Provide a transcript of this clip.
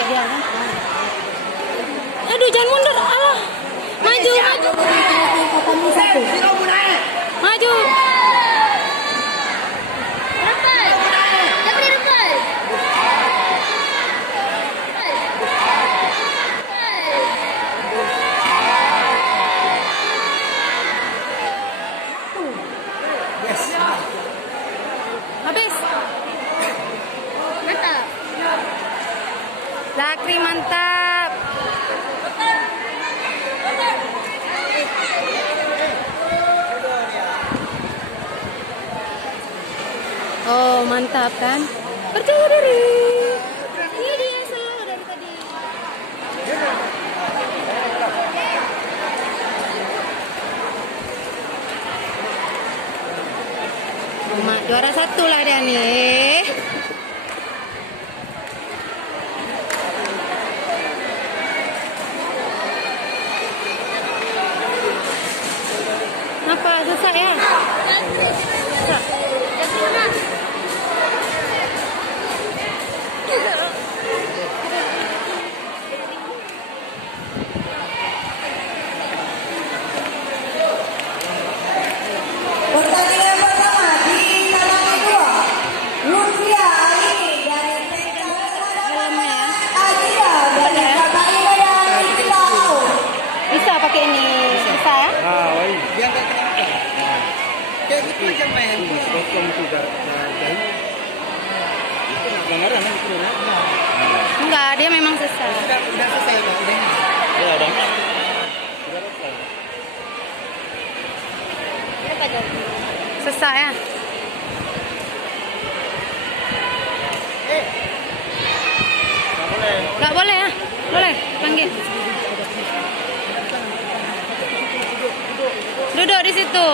kayak dia kan. Aduh, jangan mundur. Alah. Maju, maju. Maju. Habis. Mantap. Lakri mantap. Oh, mantap kan? Percaya diri. Ini dia selalu dari tadi. Juara 1 lah dia nih. Apa susah ya? Susah. Bisa pakai ini, bisa ya? Dia nggak kenapa. Kayak gitu aja main. Potong juga dari. Itu pelanggaran kan itu ya? Enggak, dia memang susah. Udah selesai Pak, udah. Ya, udah. Sudah selesai. Susah ya? Nggak boleh ya? Boleh, panggil. Duduk di situ.